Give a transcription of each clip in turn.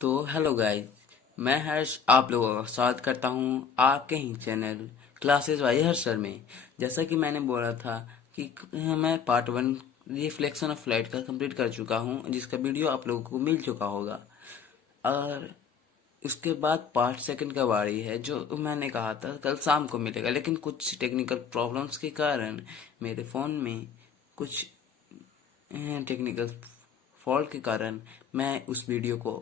तो hello guys, मैं हर्ष आप लोगों का स्वागत करता हूं आपके ही channel classes by Harsh sir में। जैसा कि मैंने बोला था कि मैं पार्ट 1 रिफ्लेक्शन ऑफ लाइट का कंप्लीट कर चुका हूं, जिसका वीडियो आप लोगों को मिल चुका होगा। और उसके बाद पार्ट सेकंड का बारी है, जो मैंने कहा था कल शाम को मिलेगा, लेकिन कुछ टेक्निकल प्रॉब्लम्स के कारण मेरे फ़ोन में कुछ टेक्निकल फॉल्ट के कारण मैं उस वीडियो को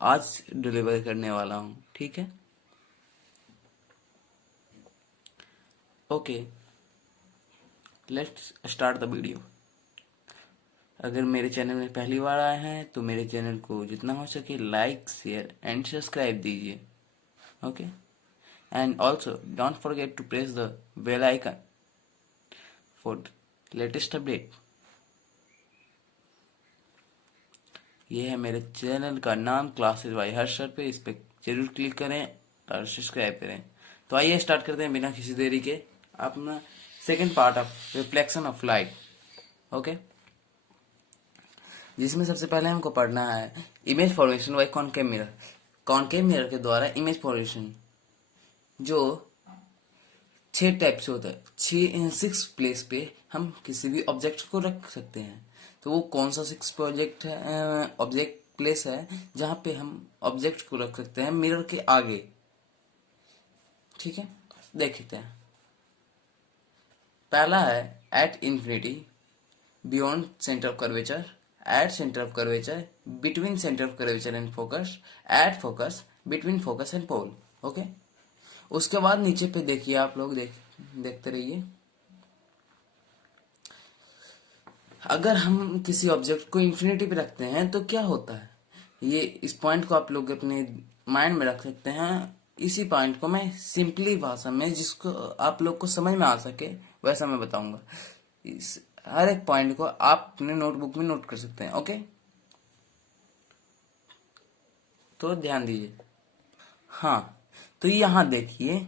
आज डिलीवर करने वाला हूँ। ठीक है, okay, let's start the video. अगर मेरे चैनल में पहली बार आए हैं तो मेरे चैनल को जितना हो सके लाइक शेयर एंड सब्सक्राइब दीजिए। Okay, and also don't forget to press the bell icon for latest update. ये है मेरे चैनल का नाम, क्लासेस बाय हर्ष सर पे। इस पे जरूर क्लिक करें और सब्सक्राइब करें। तो आइए स्टार्ट करते हैं बिना किसी देरी के अपना second part of reflection of light. Okay, जिसमें सबसे पहले हमको पढ़ना है image formation by concave mirror. Concave mirror के द्वारा इमेज फॉर्मेशन जो 6 टाइप से होता है, 6 प्लेस पे हम किसी भी ऑब्जेक्ट को रख सकते हैं। तो वो कौन सा 6 प्रोजेक्ट है, ऑब्जेक्ट प्लेस है जहाँ पे हम ऑब्जेक्ट को रख सकते हैं मिरर के आगे। ठीक है, देखते हैं। पहला है at infinity, beyond centre of curvature, at centre of curvature, between centre of curvature and focus, at focus, between focus and pole. Okay, उसके बाद नीचे पे देखिए, आप लोग देखते रहिए। अगर हम किसी ऑब्जेक्ट को इंफिनिटी पे रखते हैं तो क्या होता है, ये इस पॉइंट को आप लोग अपने माइंड में रख सकते हैं। इसी पॉइंट को मैं सिंपली भाषा में, जिसको आप लोग को समझ में आ सके वैसा मैं बताऊंगा। इस हर एक पॉइंट को आप अपने नोटबुक में नोट कर सकते हैं। ओके, तो ध्यान दीजिए। हाँ, तो यहाँ देखिए,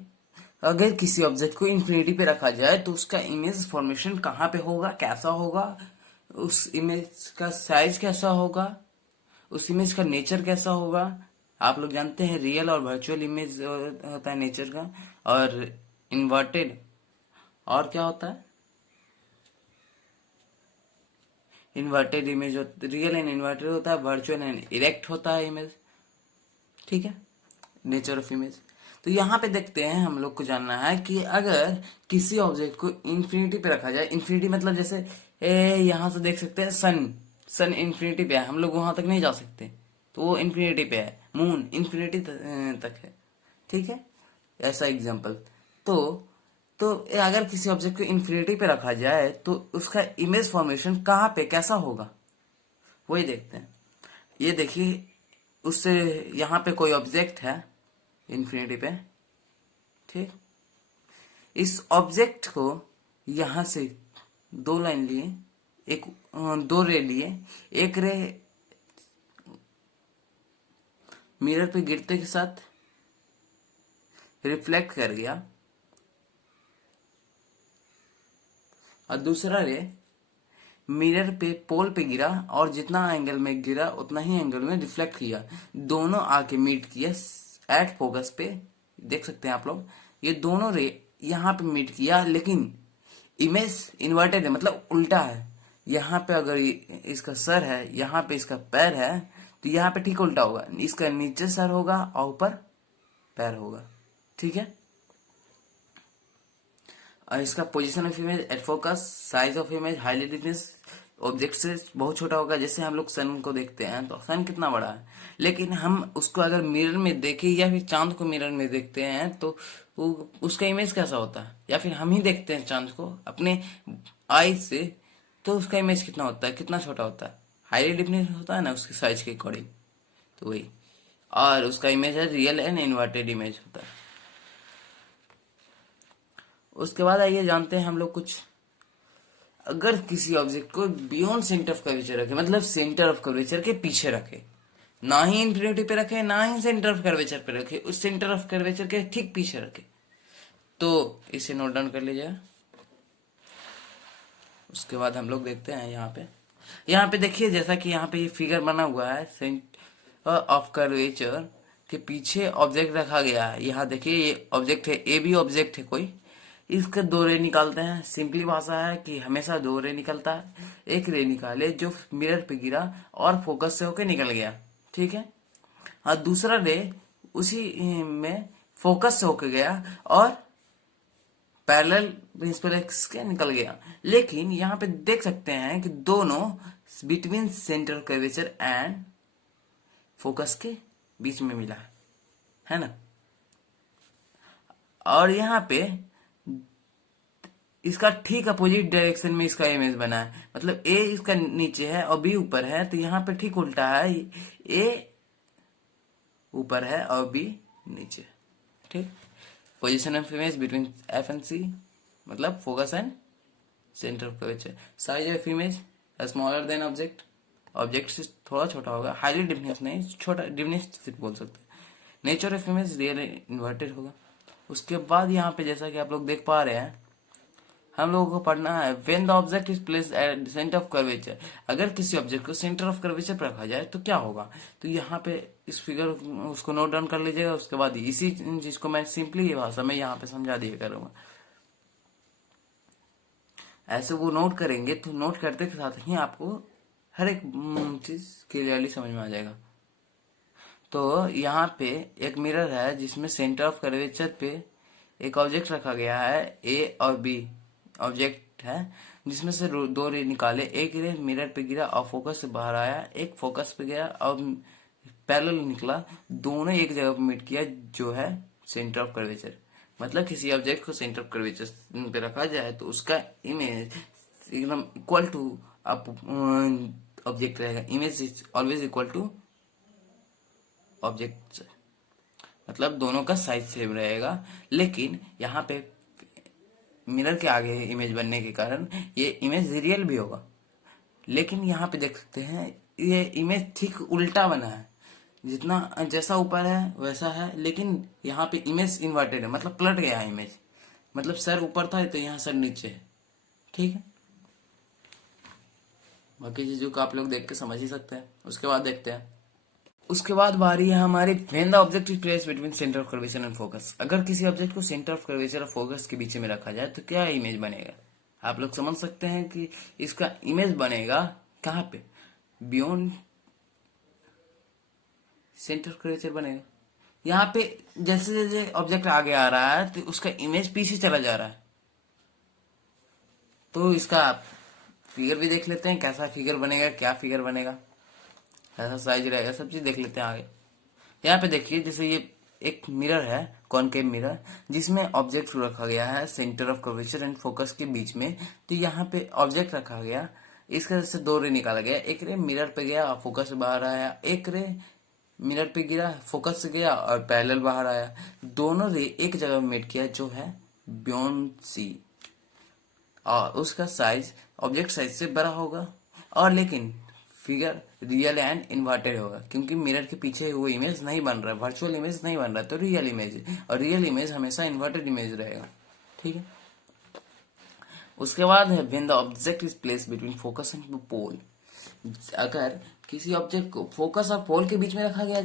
अगर किसी ऑब्जेक्ट को इंफिनिटी पे रखा जाए तो उसका इमेज फॉर्मेशन कहाँ पे होगा, कैसा होगा, उस इमेज का साइज कैसा होगा, उस इमेज का नेचर कैसा होगा। आप लोग जानते हैं रियल और वर्चुअल इमेज होता है नेचर का, और इन्वर्टेड, और क्या होता है, inverted image. Real and inverted होता है, वर्चुअल एंड इरेक्ट होता है इमेज। ठीक है, नेचर ऑफ इमेज। तो यहाँ पे देखते हैं, हम लोग को जानना है कि अगर किसी ऑब्जेक्ट को इंफिनिटी पे रखा जाए, इंफिनिटी मतलब जैसे यहाँ से देख सकते हैं सन, सन इंफिनिटी पे है, हम लोग वहां तक नहीं जा सकते, तो वो इंफिनिटी पे है। मून इंफिनिटी तक है। ठीक है, ऐसा एग्जाम्पल। तो तो अगर किसी ऑब्जेक्ट को इंफिनिटी पे रखा जाए तो उसका इमेज फॉर्मेशन कहाँ पे कैसा होगा, वही देखते हैं। ये देखिए, उससे यहाँ पे कोई ऑब्जेक्ट है इंफिनिटी पे। ठीक, इस ऑब्जेक्ट को यहां से 2 लाइन लिए, एक 2 रे लिए, एक रे मिरर पे गिरते के साथ रिफ्लेक्ट कर गया, और दूसरा रे मिरर पे पोल पे गिरा, और जितना एंगल में गिरा उतना ही एंगल में रिफ्लेक्ट किया। दोनों आके मीट किया एट फोकस पे, देख सकते हैं आप लोग। ये दोनों रे यहाँ पे मीट किया, लेकिन इमेज इन्वर्टेड है, मतलब उल्टा है। यहाँ पे अगर इसका सर है, यहाँ पे इसका पैर है, तो यहाँ पे ठीक उल्टा होगा, इसका नीचे सर होगा और ऊपर पैर होगा। ठीक है, और इसका position of image at focus, size of image highly difference object से बहुत छोटा होगा। जैसे हम लोग सन को देखते हैं तो सन कितना बड़ा है, लेकिन हम उसको अगर मिरर में देखें या फिर चांद को मिरर में देखते हैं तो उसका इमेज कैसा होता है, या फिर हम ही देखते हैं चांद को अपने आई से, तो उसका इमेज कितना होता है, कितना छोटा होता है, हाईली डिफरेंस होता है ना उसके साइज के अकॉर्डिंग। तो वही, और उसका इमेज है रियल एंड इन्वर्टेड इमेज होता है। उसके बाद आइए जानते हैं हम लोग कुछ। अगर किसी ऑब्जेक्ट को बियॉन्ड सेंटर ऑफ कर्वेचर रखे, मतलब सेंटर ऑफ कर्वेचर के पीछे रखे, ना ही इंफिनिटी पे रखे ना ही सेंटर ऑफ कर्वेचर पे रखे, उस सेंटर ऑफ कर्वेचर के ठीक पीछे रखे, तो इसे नोट डाउन कर लीजिए। उसके बाद हम लोग देखते हैं यहाँ पे, यहाँ पे देखिए, जैसा कि यहाँ पे ये फिगर बना हुआ है ऑफ कर्वेचर के पीछे ऑब्जेक्ट रखा गया है। यहाँ देखिए ये ऑब्जेक्ट है, ए भी ऑब्जेक्ट है कोई, इसके दो रे निकालते हैं। सिंपली भाषा है कि हमेशा दो रे निकलता है। एक रे निकाले जो मिरर पे गिरा और फोकस से होके निकल गया, ठीक है। और दूसरा रे उसी में फोकस से होके गया और पैरेलल प्रिंसिपल एक्स के निकल गया। लेकिन यहाँ पे देख सकते हैं कि दोनों between centre curvature and focus के बीच में मिला है ना। और यहाँ पे इसका ठीक अपोजिट डायरेक्शन में इसका इमेज बना है, मतलब ए इसका नीचे है और बी ऊपर है, तो यहाँ पे ठीक उल्टा है, ए ऊपर है और बी नीचे, ठीक। Position of image between F and C, मतलब focus and centre of curvature. Size of image smaller than object, object से थोड़ा छोटा होगा, हाईली डिफिनेट नहीं, छोटा डिफिनेट सिर्फ बोल सकते हैं। Nature of image real inverted होगा। उसके बाद यहाँ पे जैसा कि आप लोग देख पा रहे हैं, हम लोगों को पढ़ना है when the object is placed at centre of curvature. अगर किसी ऑब्जेक्ट को सेंटर ऑफ कर्वेचर पर रखा जाए तो क्या होगा। तो यहाँ पे इस फिगर उसको नोट डाउन कर लीजिएगा। उसके बाद इसी चीज को मैं सिंपली भाषा में यहाँ पे समझा दिया करूंगा। ऐसे वो नोट करेंगे तो नोट करते के साथ ही आपको हर एक चीज क्लियरली समझ में आ जाएगा। तो यहाँ पे एक मिरर है जिसमें सेंटर ऑफ कर्वेचर पे एक ऑब्जेक्ट रखा गया है, ए और बी ऑब्जेक्ट है, जिसमें से दो रे निकाले। एक रे मिरर पे गिरा और फोकस से बाहर आया, एक फोकस पे गया और पैरेलल निकला, दोनों एक जगह पे मीट किया जो है सेंटर ऑफ कर्वेचर। मतलब किसी ऑब्जेक्ट को सेंटर ऑफ कर्वेचर पे रखा जाए तो उसका इमेज एकदम इक्वल टू ऑब्जेक्ट रहेगा। Image is always equal to object, मतलब दोनों का साइज सेम रहेगा। लेकिन यहाँ पे मिरर के आगे इमेज बनने के कारण ये इमेज रियल भी होगा। लेकिन यहाँ पे देख सकते हैं ये इमेज ठीक उल्टा बना है, जितना जैसा ऊपर है वैसा है, लेकिन यहाँ पे इमेज इन्वर्टेड है, मतलब पलट गया है इमेज। मतलब सर ऊपर था तो यहाँ सर नीचे है, ठीक है। बाकी चीजों को आप लोग देख के समझ ही सकते हैं। उसके बाद देखते हैं, उसके बाद बारी है हमारी when the object is placed between centre of curvature and focus. अगर किसी ऑब्जेक्ट को सेंटर ऑफ कर्वेचर और फोकस के बीच में रखा जाए तो क्या इमेज बनेगा। आप लोग समझ सकते हैं कि इसका इमेज बनेगा कहाँ पे, बियॉन्ड सेंटर ऑफ कर्वेचर बनेगा। यहाँ पे जैसे जैसे ऑब्जेक्ट आगे आ रहा है तो उसका इमेज पीछे चला जा रहा है। तो इसका फिगर भी देख लेते हैं, कैसा फिगर बनेगा, क्या फिगर बनेगा, ऐसा साइज रहेगा, सब चीज देख लेते हैं आगे। यहाँ पे देखिए जैसे ये एक मिरर है, कॉनकेव मिरर, जिसमें ऑब्जेक्ट रखा गया है centre of curvature and focus के बीच में। तो यहाँ पे ऑब्जेक्ट रखा गया, इसके से दो रे निकाला गया। एक रे मिरर पे गया और फोकस से बाहर आया, एक रे मिरर पे गिरा, फोकस से गया और पैरेलल बाहर आया। दोनों रे एक जगह में मेट किया जो है बियॉन्ड सी, और उसका साइज ऑब्जेक्ट साइज से बड़ा होगा। और लेकिन फिगर रियल एंड इन्वर्टेड होगा, क्योंकि मिरर के पीछे वो इमेज नहीं बन रहा है, वर्चुअल इमेज नहीं बन रहा है, तो रियल इमेज, और रियल इमेज हमेशा इन्वर्टेड इमेज रहेगा, ठीक है। उसके बाद है when the object is placed between focus and pole. अगर किसी ऑब्जेक्ट को फोकस और पोल के बीच में रखा गया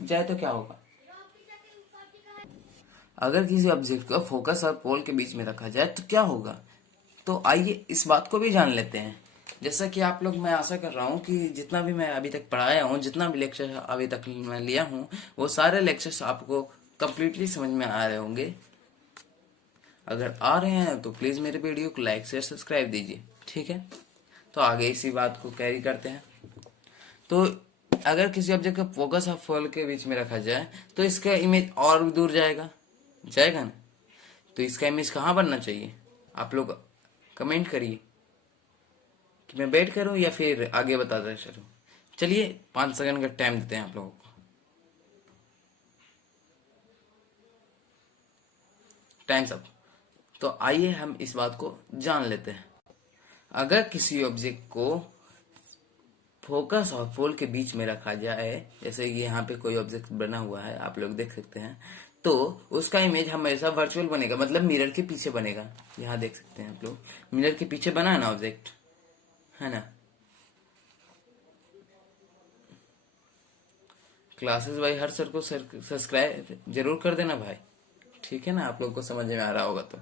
जाए तो क्या होगा। अगर किसी ऑब्जेक्ट को फोकस और पोल के बीच में रखा जाए तो क्या होगा। तो आइए इस बात को भी जान लेते हैं। जैसा कि आप लोग, मैं आशा कर रहा हूँ कि जितना भी मैं अभी तक पढ़ाया हूँ, जितना भी लेक्चर अभी तक मैं लिया हूँ, वो सारे लेक्चर्स आपको कंप्लीटली समझ में आ रहे होंगे। अगर आ रहे हैं तो प्लीज मेरे वीडियो को लाइक शेयर सब्सक्राइब दीजिए, ठीक है। तो आगे इसी बात को कैरी करते हैं। तो अगर किसी ऑब्जेक्ट को फोकस और पोल के बीच में रखा जाए तो इसका इमेज और भी दूर जाएगा ना। तो इसका इमेज कहाँ बनना चाहिए, आप लोग कमेंट करिए कि मैं वेट करूं या फिर आगे बताता चलूं। चलिए 5 सेकंड का टाइम देते हैं आप लोगों को। Times up. तो आइए हम इस बात को जान लेते हैं। अगर किसी ऑब्जेक्ट को फोकस और पोल के बीच में रखा जाए, जैसे कि यहाँ पे कोई ऑब्जेक्ट बना हुआ है, आप लोग देख सकते हैं, तो उसका इमेज हमेशा वर्चुअल बनेगा, मतलब मिरर के पीछे बनेगा। यहाँ देख सकते हैं आप लोग, मिरर के पीछे बना है ना ऑब्जेक्ट, है ना। क्लासेस बाय हर सर को सब्सक्राइब जरूर कर देना भाई, ठीक है ना, आप लोग को समझ में आ रहा होगा तो।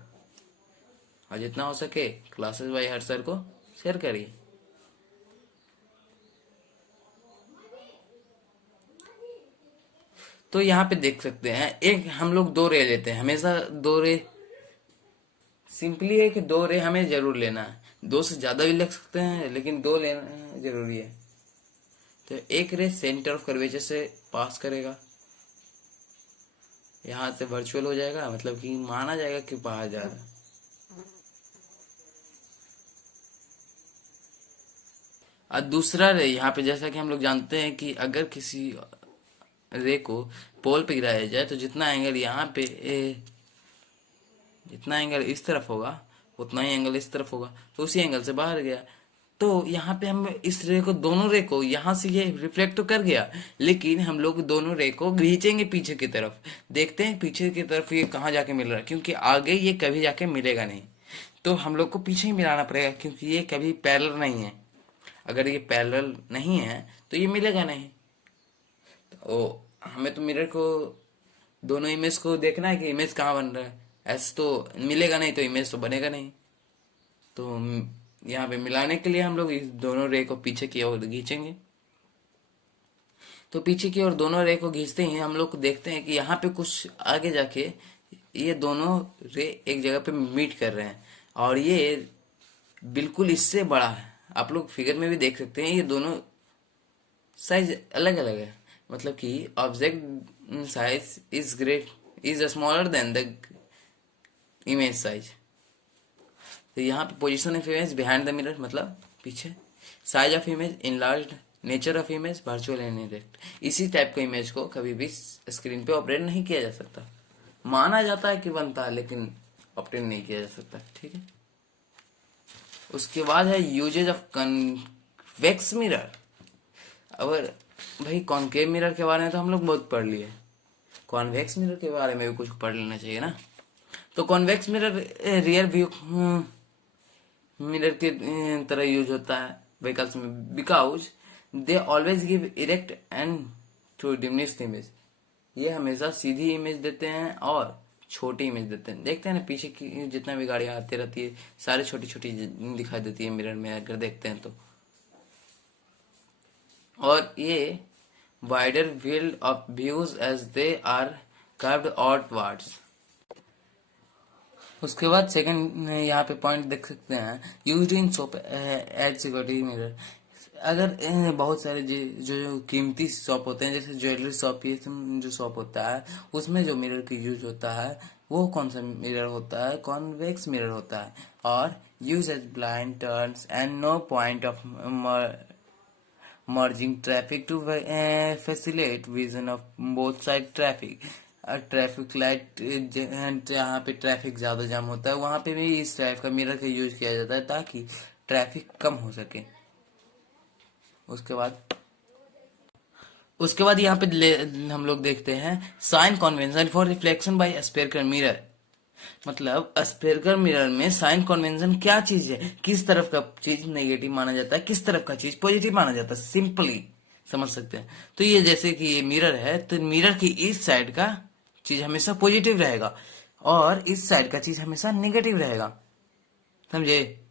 और जितना हो सके क्लासेस बाय हर सर को शेयर करिए। तो यहाँ पे देख सकते हैं, एक हम लोग 2 रे लेते हैं, हमेशा 2 रे सिंपली है कि 2 रे हमें जरूर लेना है। 2 से ज्यादा भी लग सकते हैं लेकिन 2 लेना जरूरी है। तो एक रे सेंटर ऑफ कर्वेचर से पास करेगा, यहाँ से वर्चुअल हो जाएगा, मतलब कि माना जाएगा कि बाहर जा रहा है। और दूसरा रे यहाँ पे, जैसा कि हम लोग जानते हैं कि अगर किसी रे को पोल पे गिराया जाए तो जितना एंगल यहाँ पे जितना एंगल इस तरफ होगा उतना ही एंगल इस तरफ होगा, तो उसी एंगल से बाहर गया। तो यहाँ पे हम इस रे को, दोनों रे को, यहाँ से ये रिफ्लेक्ट तो कर गया, लेकिन हम लोग दोनों रे को खींचेंगे पीछे की तरफ, देखते हैं पीछे की तरफ ये कहाँ जाके मिल रहा है, क्योंकि आगे ये कभी जाके मिलेगा नहीं। तो हम लोग को पीछे ही मिलाना पड़ेगा, क्योंकि ये कभी पैरेलल नहीं है। अगर ये पैरेलल नहीं है तो ये मिलेगा नहीं। तो हमें तो मिरर को, दोनों इमेज को देखना है कि इमेज कहाँ बन रहा है। ऐसे तो मिलेगा नहीं तो इमेज तो बनेगा नहीं। तो यहाँ पे मिलाने के लिए हम लोग इस दोनों रे को पीछे की ओर खींचेंगे। तो पीछे की ओर दोनों रे को खींचते ही हम लोग देखते हैं कि यहाँ पे कुछ आगे जाके ये दोनों रे एक जगह पे मीट कर रहे हैं, और ये बिल्कुल इससे बड़ा है। आप लोग फिगर में भी देख सकते हैं, ये दोनों साइज अलग अलग है, मतलब कि object size is smaller than the image size. तो यहाँ पे position of image behind the mirror, मतलब पीछे, size of image enlarged, nature of image virtual and erect. इसी टाइप का इमेज को कभी भी स्क्रीन पे ऑपरेट नहीं किया जा सकता। माना जाता है कि बनता है लेकिन ऑपरेट नहीं किया जा सकता, ठीक है। उसके बाद है यूजेज ऑफ कन्वेक्स मिरर। अगर भाई कॉन्केव मिरर के बारे में तो हम लोग बहुत पढ़ लिए, कॉन्वेक्स मिरर के बारे में भी कुछ पढ़ लेना चाहिए ना। तो convex mirror rear view mirror के तरह यूज होता है व्हीकल्स में, because they always give erect and to diminished image. ये हमेशा सीधी इमेज देते हैं और छोटी इमेज देते हैं। देखते हैं ना पीछे की जितना भी गाड़ियां आती रहती है सारी छोटी छोटी दिखाई देती है मिरर में अगर देखते हैं तो। और ये wider field of views as they are curved outwards. उसके बाद सेकंड यहाँ पे पॉइंट देख सकते हैं, used in shop as security mirror. अगर बहुत सारे जो कीमती शॉप होते हैं, जैसे ज्वेलरी शॉप, ये जो शॉप होता है उसमें जो मिरर की यूज होता है वो कौन सा मिरर होता है, कॉन्वेक्स मिरर होता है। और use as blind turns and no point of merging traffic to facilitate vision of both side traffic। Traffic light जहाँ पे ट्रैफिक ज्यादा जाम होता है वहां पे भी इस टाइप का मिरर का यूज किया जाता है ताकि ट्रैफिक कम हो सके। उसके बाद यहाँ पे हम लोग देखते हैं sign convention for reflection by spherical mirror. मतलब स्फेरिकल मिरर में साइन कन्वेंशन क्या चीज है, किस तरफ का चीज नेगेटिव माना जाता है, किस तरफ का चीज पॉजिटिव माना जाता है, सिंपली समझ सकते हैं। तो ये जैसे कि ये मिरर है तो मिरर की इस साइड का चीज हमेशा पॉजिटिव रहेगा और इस साइड का चीज हमेशा नेगेटिव रहेगा, समझे।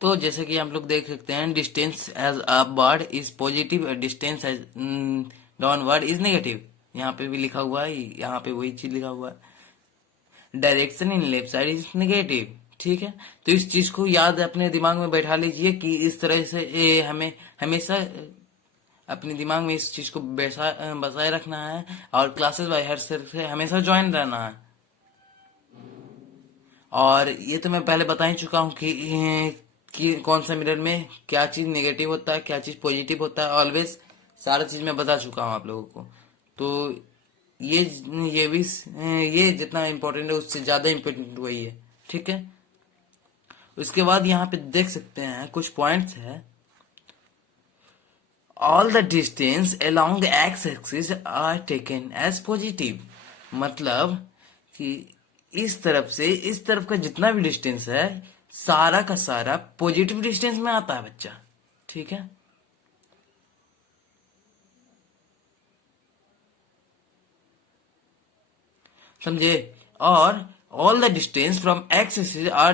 तो जैसे कि हम लोग देख सकते हैं distance as upward is positive, distance as downward is negative. यहाँ पे भी लिखा हुआ है, यहाँ पे वही चीज लिखा हुआ है। Direction in left side is negative, ठीक है। तो इस चीज को याद अपने दिमाग में बैठा लीजिए कि इस तरह से हमें हमेशा अपने दिमाग में इस चीज को बसाए रखना है और क्लासेस बाय हर सर से हमेशा ज्वाइन रहना है। और ये तो मैं पहले बता ही चुका हूँ कि कौन सा मिरर में क्या चीज नेगेटिव होता है क्या चीज पॉजिटिव होता है, ऑलवेज सारा चीज मैं बता चुका हूँ आप लोगों को। तो ये ये भी ये जितना इम्पोर्टेंट है उससे ज्यादा इम्पोर्टेंट वही है, ठीक है। उसके बाद यहाँ पे देख सकते हैं कुछ पॉइंट्स है। All the distance along X axis are taken as positive. मतलब कि इस तरफ से इस तरफ का जितना भी डिस्टेंस है सारा का सारा पॉजिटिव डिस्टेंस में आता है बच्चा, ठीक है। समझे? और all the distance from X axis are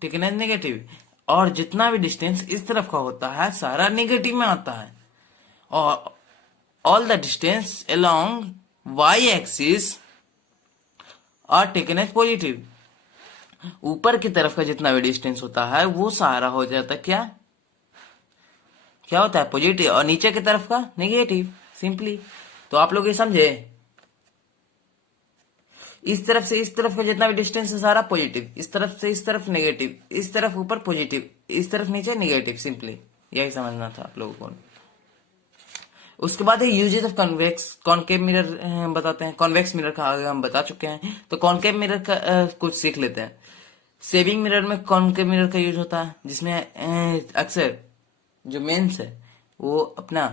taken as negative, और जितना भी डिस्टेंस इस तरफ का होता है सारा नेगेटिव में आता है, और all the distance along Y axis are taken as positive. ऊपर की तरफ का जितना भी डिस्टेंस होता है वो सारा हो जाता है क्या क्या होता है पॉजिटिव, और नीचे की तरफ का नेगेटिव, सिंपली। तो आप लोग ये समझे, इस तरफ से इस तरफ का जितना भी डिस्टेंस है सारा पॉजिटिव, इस तरफ से इस तरफ नेगेटिव, इस तरफ ऊपर पॉजिटिव, इस तरफ नीचे नेगेटिव, सिंपली यही समझना था आप लोगों को। उसके बाद है uses of convex concave mirror, बताते हैं। कॉन्वेक्स मिरर का आगे हम बता चुके हैं, तो कॉनकेव मिरर का कुछ सीख लेते हैं। सेविंग मिरर में कॉनकेव मिरर का यूज होता है, जिसमें अक्सर जो मेंस है वो अपना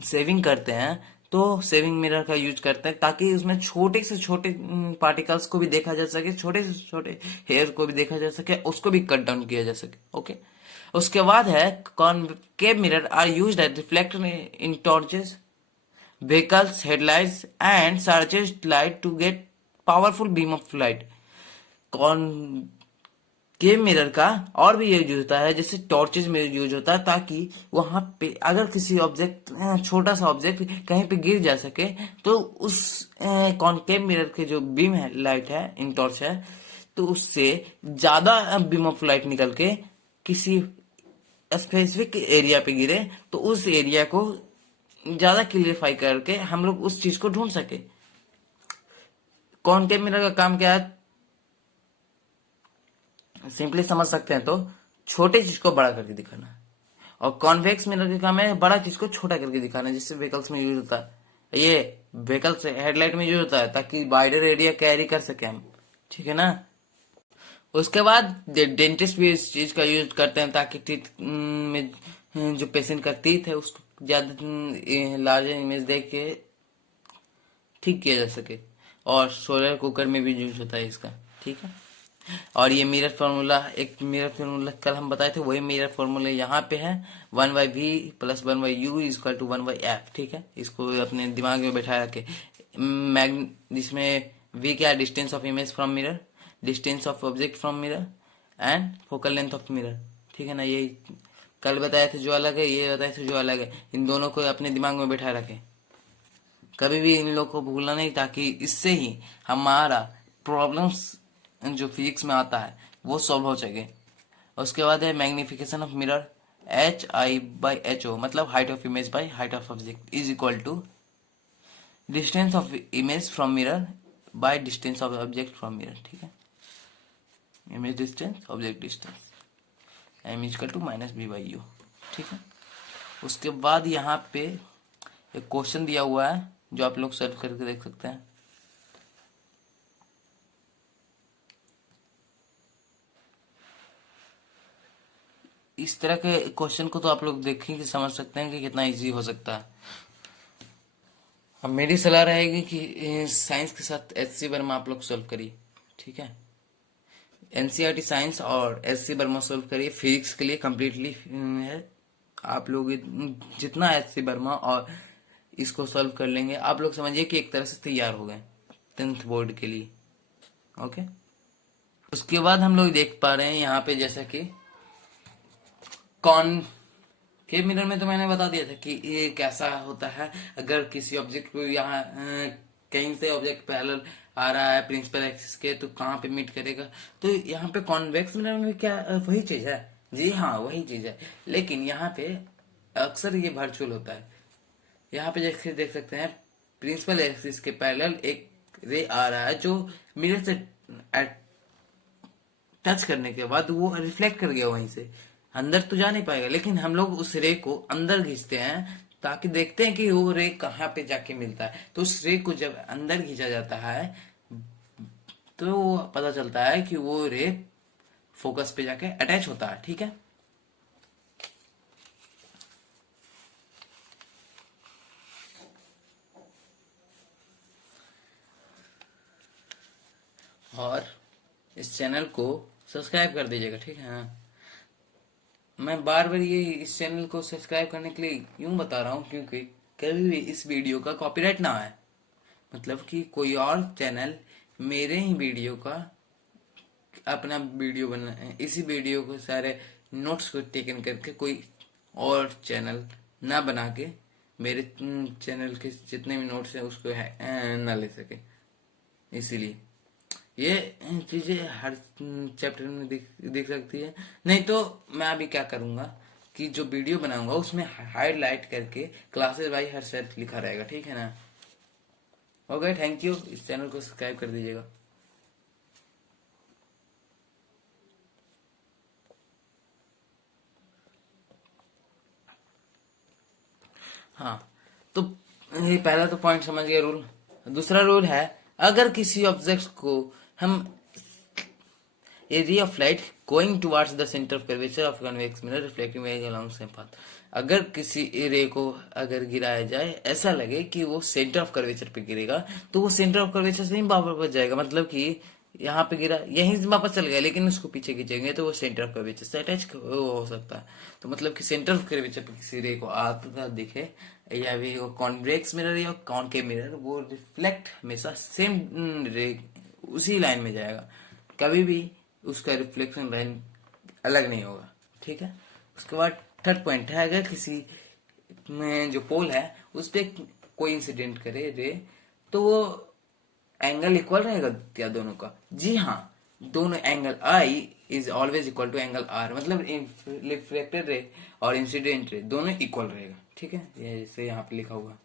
सेविंग करते हैं, तो सेविंग मिरर का यूज करते हैं ताकि उसमें छोटे से छोटे पार्टिकल्स को भी देखा जा सके, छोटे से छोटे हेयर को भी देखा जा सके, उसको भी कट डाउन किया जा सके। ओके। उसके बाद है concave mirror are used as reflector in torches, vehicles, headlights and searches light to get powerful beam of light. Cave mirror का और भी यूज होता है, जैसे टॉर्चेज में यूज होता है, ताकि वहां पे अगर किसी ऑब्जेक्ट, छोटा सा ऑब्जेक्ट कहीं पे गिर जा सके, तो उस कॉनकेव मिरर के जो बीम है, लाइट है, इन टॉर्च है, तो उससे ज्यादा बीम ऑफ लाइट निकल के किसी स्पेसिफिक एरिया पे गिरे, तो उस एरिया को ज्यादा क्लियरिफाई करके हम लोग उस चीज को ढूंढ सके। कॉनकेव मिरर का काम क्या है, सिंपली समझ सकते हैं तो छोटे चीज को बड़ा करके दिखाना, और कॉन्वेक्स मिरर का काम है बड़ा चीज को छोटा करके दिखाना, जिससे व्हीकल्स में यूज होता है। ये व्हीकल्स हेडलाइट में यूज होता है ताकि वाइडर एरिया कैरी कर सके हम, ठीक है ना। उसके बाद डेंटिस्ट भी इस चीज का यूज करते हैं ताकि टीथ में जो पेशेंट का टीथ है उसको ज्यादा लार्जर इमेज देख के ठीक किया जा सके, और सोलर कुकर में भी यूज होता है इसका, ठीक है। और ये मिरर फॉर्मूला, एक मिरर फॉर्मूला कल हम बताए थे, वही मिरर फॉर्मूला यहाँ पे है, 1/v plus 1/u equal to 1/f, ठीक है। इसको अपने दिमाग में बैठा रखे। जिसमें v क्या है, distance of image from mirror, distance of object from mirror and focal length of mirror, ठीक है ना। यही कल बताया था जो अलग है, ये बताया था जो अलग है, इन दोनों को अपने दिमाग में बैठा रखे, कभी भी इन लोग को भूलना नहीं, ताकि इससे ही हमारा प्रॉब्लम्स जो फिजिक्स में आता है वो सॉल्व हो सके। उसके बाद है मैग्निफिकेशन ऑफ मिरर, HI/HO, मतलब height of image by height of object is equal to distance of image from mirror by distance of object from mirror, ठीक है। Image distance, object distance, m is equal to -b/u, ठीक है। उसके बाद यहाँ पे एक क्वेश्चन दिया हुआ है जो आप लोग सॉल्व करके देख सकते हैं। इस तरह के क्वेश्चन को तो आप लोग देखेंगे, समझ सकते हैं कि कितना इजी हो सकता है। अब मेरी सलाह रहेगी कि साइंस के साथ एचसी वर्मा आप लोग सॉल्व करिए, ठीक है। एनसीईआरटी साइंस और एचसी वर्मा सॉल्व करिए, फिजिक्स के लिए कम्प्लीटली है। आप लोग जितना एचसी वर्मा और इसको सॉल्व कर लेंगे, आप लोग समझिए कि एक तरह से तैयार हो गए 10th बोर्ड के लिए, ओके। उसके बाद हम लोग देख पा रहे हैं यहाँ पे, जैसा कि कौन के मिरर में तो मैंने बता दिया था कि ये कैसा होता है। अगर किसी ऑब्जेक्ट को यहाँ कहीं से ऑब्जेक्ट पैरेलल आ रहा है प्रिंसिपल एक्सिस के, तो कहाँ पे मीट करेगा। तो यहाँ पे कॉन्वेक्स मिरर में क्या वही चीज है? जी हाँ, वही चीज है, लेकिन यहाँ पे अक्सर ये वर्चुअल होता है। यहाँ पे देख सकते हैं प्रिंसिपल एक्सिस के पैरेलल एक रे आ रहा है, जो मिरर से टच करने के बाद वो रिफ्लेक्ट कर गया, वहीं से अंदर तो जा नहीं पाएगा, लेकिन हम लोग उस रे को अंदर खींचते हैं ताकि देखते हैं कि वो रे कहाँ पे जाके मिलता है। तो उस रे को जब अंदर खींचा जाता है तो पता चलता है कि वो रे फोकस पे जाके अटैच होता है, ठीक है। और इस चैनल को सब्सक्राइब कर दीजिएगा, ठीक है ना। मैं बार बार ये इस चैनल को सब्सक्राइब करने के लिए यूं बता रहा हूँ क्योंकि कभी भी इस वीडियो का कॉपीराइट ना आए, मतलब कि कोई और चैनल मेरे ही वीडियो का अपना वीडियो बना, इसी वीडियो को सारे नोट्स को टेकन करके कोई और चैनल ना बना के मेरे चैनल के जितने भी नोट्स हैं उसको ना ले सके। इसीलिए ये चीजें हर चैप्टर में दिख सकती है। नहीं तो मैं अभी क्या करूंगा कि जो वीडियो बनाऊंगा उसमें हाईलाइट करके क्लासेस बाई हर सेट लिखा रहेगा, ठीक है ना। Okay, thank you. इस चैनल को सब्सक्राइब कर दीजिएगा। हाँ, तो ये पहला तो पॉइंट समझ गए, रूल। दूसरा रूल है, अगर किसी ऑब्जेक्ट को हम a ray of light going towards the center of curvature of convex mirror reflecting back along same path, अगर किसी रे को अगर गिराया जाए ऐसा लगे कि वो सेंटर ऑफ कर्वेचर पे गिरेगा तो वो सेंटर ऑफ कर्वेचर से ही वापस जाएगा, मतलब कि यहाँ पे गिरा यहीं से वापस चल गया लेकिन उसको पीछे खींचेंगे तो वो सेंटर ऑफ कर्वेचर से अटैच हो सकता है। तो मतलब कि सेंटर ऑफ कर्वेचर पे किसी रे को आता दिखे या भी वो कॉन्वेक्स मिरर या कॉनकेव मिरर, वो रिफ्लेक्ट हमेशा सेम रे उसी लाइन में जाएगा, कभी भी उसका रिफ्लेक्शन लाइन अलग नहीं होगा, ठीक है। उसके बाद थर्ड पॉइंट है, अगर किसी में जो पोल है उस पर कोई इंसिडेंट करे रे तो वो एंगल इक्वल रहेगा क्या दोनों का? जी हाँ, दोनों angle I is always equal to angle R, मतलब रिफ्लेक्टेड रे और इंसिडेंट रे दोनों इक्वल रहेगा, ठीक है। ये जैसे यहाँ पे लिखा हुआ।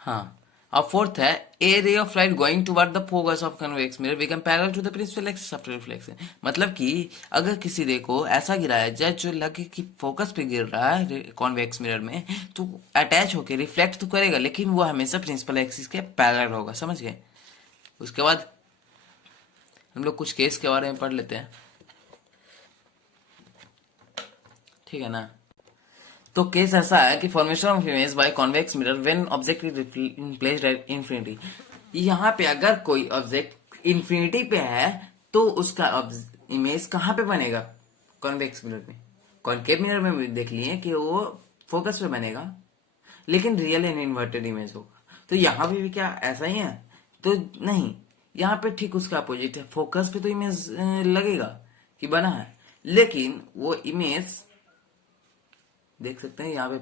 हाँ, अब फोर्थ है, a ray of light going toward the focus of convex mirror become parallel to the principal axis of reflection, मतलब कि अगर किसी रे को ऐसा गिराया जाए जो लगे कि फोकस पे गिर रहा है कॉन्वेक्स मिरर में, तो अटैच होके रिफ्लेक्ट तो करेगा लेकिन वो हमेशा प्रिंसिपल एक्सिस के पैरेलल होगा, समझ गए। उसके बाद हम लोग कुछ केस के बारे में पढ़ लेते हैं, ठीक है ना। तो केस ऐसा है कि formation of image by convex mirror when object is placed at infinity, यहाँ पे अगर कोई ऑब्जेक्ट इन्फिनिटी पे है तो उसका इमेज कहाँ पे बनेगा? कॉन्वेक्स मिरर में। कॉन्केव मिरर में भी देख लिए कि वो फोकस पे बनेगा लेकिन रियल एंड इन्वर्टेड इमेज होगा। तो यहाँ पे भी क्या ऐसा ही है? तो नहीं, यहाँ पे ठीक उसका अपोजिट है, फोकस पे तो इमेज लगेगा कि बना है लेकिन वो इमेज देख सकते हैं यहाँ पे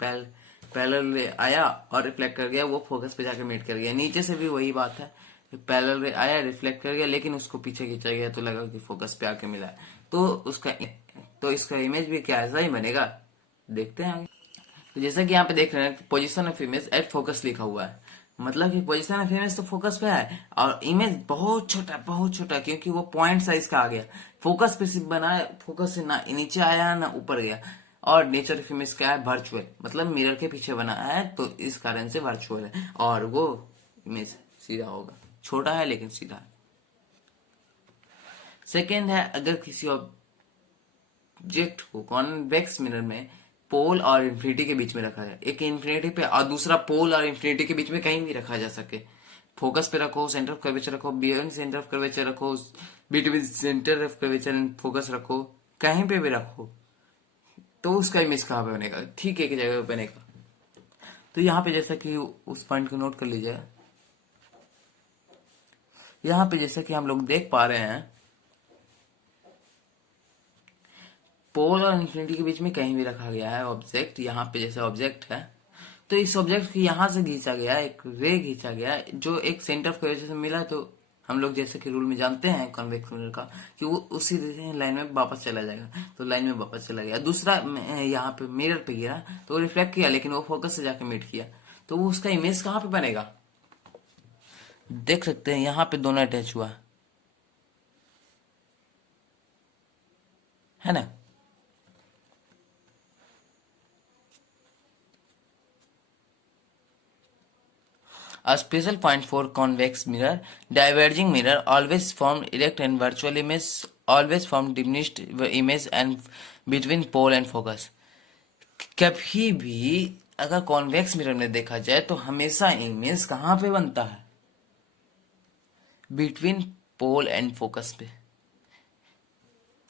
पैरेलल आया और रिफ्लेक्ट कर गया, वो फोकस पे जाके मीट कर गया। नीचे से भी वही बात है, पैरेलल आया रिफ्लेक्ट कर गया लेकिन उसको पीछे खींचा गया तो लगा कि फोकस पे आके मिला, तो उसका तो इसका इमेज भी क्या ऐसा ही बनेगा, देखते हैं आगे। तो जैसा कि यहाँ पे देख रहे हैं position of image at focus लिखा हुआ है, मतलब कि पोजीशन ऑफ इमेज तो फोकस पे है और इमेज बहुत छोटा क्योंकि वो पॉइंट साइज का आ गया, फोकस पे सिर्फ बना, फोकस से ना नीचे आया ना ऊपर गया। और नेचर ऑफ इमेज क्या है? वर्चुअल, मतलब मिरर के पीछे बना है तो इस कारण से वर्चुअल है और वो इमेज सीधा होगा, छोटा है लेकिन सीधा है। सेकेंड है, अगर किसी ऑब्जेक्ट को कॉन्वेक्स मिरर में पोल और इंफिनिटी के बीच में रखा जाए, एक इंफिनिटी पे और दूसरा पोल और इंफिनिटी के बीच में कहीं भी रखा जा सके, फोकस पे रखो, सेंटर ऑफ कर्वेचर रखो, बियॉन्ड सेंटर ऑफ कर्वेचर रखो, between centre of curvature and focus रखो, कहीं पे भी रखो तो उसका इमेज कहाँ पे बनेगा? ठीक एक जगह पे बनेगा। तो यहाँ पे जैसा कि उस पॉइंट को नोट कर लीजिए, यहाँ पे जैसा कि हम लोग देख पा रहे हैं पोल और इंफिनिटी के बीच में कहीं भी रखा गया है ऑब्जेक्ट, यहाँ पे जैसे ऑब्जेक्ट है तो इस ऑब्जेक्ट को यहाँ से खींचा गया, एक रे खींचा गया जो एक सेंटर ऑफ कर्वेचर से मिला, तो हम लोग जैसे कि रूल में जानते हैं कॉन्वेक्स मिरर का कि वो उसी लाइन में वापस चला जाएगा, तो लाइन में वापस चला गया। दूसरा यहाँ पे मिरर पे गिरा तो वो रिफ्लेक्ट किया लेकिन वो फोकस से जाके मीट किया, तो वो उसका इमेज कहाँ पे बनेगा? देख सकते हैं यहाँ पे दोनों अटैच हुआ है ना। A special point for convex mirror, diverging mirror always form erect and virtual image always form diminished image and between pole and focus. कभी भी अगर कॉन्वेक्स मिरर में देखा जाए तो हमेशा इमेज कहाँ पे बनता है? बिटवीन पोल एंड फोकस पे।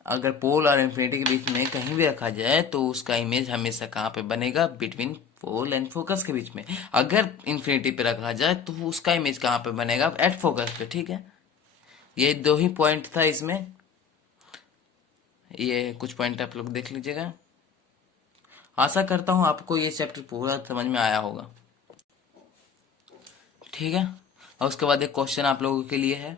अगर पोल और इन्फिनिटी के बीच में कहीं भी रखा जाए तो उसका इमेज हमेशा कहाँ पे बनेगा? बिटवीन पोल एंड फोकस के बीच में। अगर इन्फिनिटी पे रखा जाए तो उसका इमेज कहाँ पे बनेगा? एट फोकस पे। ठीक है, ये दो ही पॉइंट था इसमें। ये कुछ पॉइंट आप लोग देख लीजिएगा। आशा करता हूँ आपको ये चैप्टर पूरा समझ में आया होगा। ठीक है, और उसके बाद एक क्वेश्चन आप लोगों के लिए है।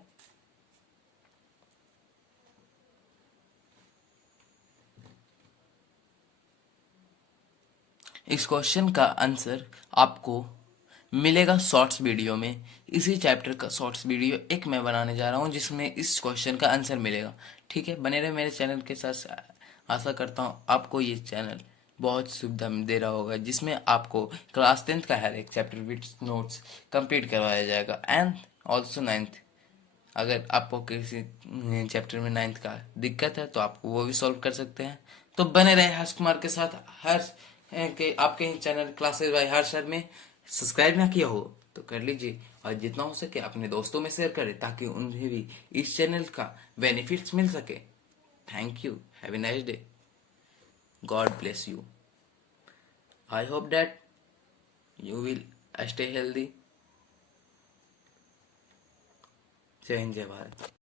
इस क्वेश्चन का आंसर आपको मिलेगा शॉर्ट्स वीडियो में। इसी चैप्टर का शॉर्ट्स वीडियो एक मैं बनाने जा रहा हूँ जिसमें इस क्वेश्चन का आंसर मिलेगा। ठीक है, बने रहे मेरे चैनल के साथ। आशा करता हूँ आपको ये चैनल बहुत सुविधा दे रहा होगा, जिसमें आपको क्लास 10th का हर एक चैप्टर विथ नोट्स कंप्लीट करवाया जाएगा, एंड ऑल्सो 9th। अगर आपको किसी चैप्टर में 9th का दिक्कत है तो आप वो भी सॉल्व कर सकते हैं। तो बने रहे हर्ष कुमार के साथ। हर्ष के आपके ही channel classes by Harsh sir में सब्सक्राइब ना किया हो तो कर लीजिए, और जितना हो सके अपने दोस्तों में शेयर करें ताकि उन्हें भी इस चैनल का बेनिफिट्स मिल सके। Thank you, have a nice day, God bless you. I hope that you will stay healthy. जय हिंद, जय भारत।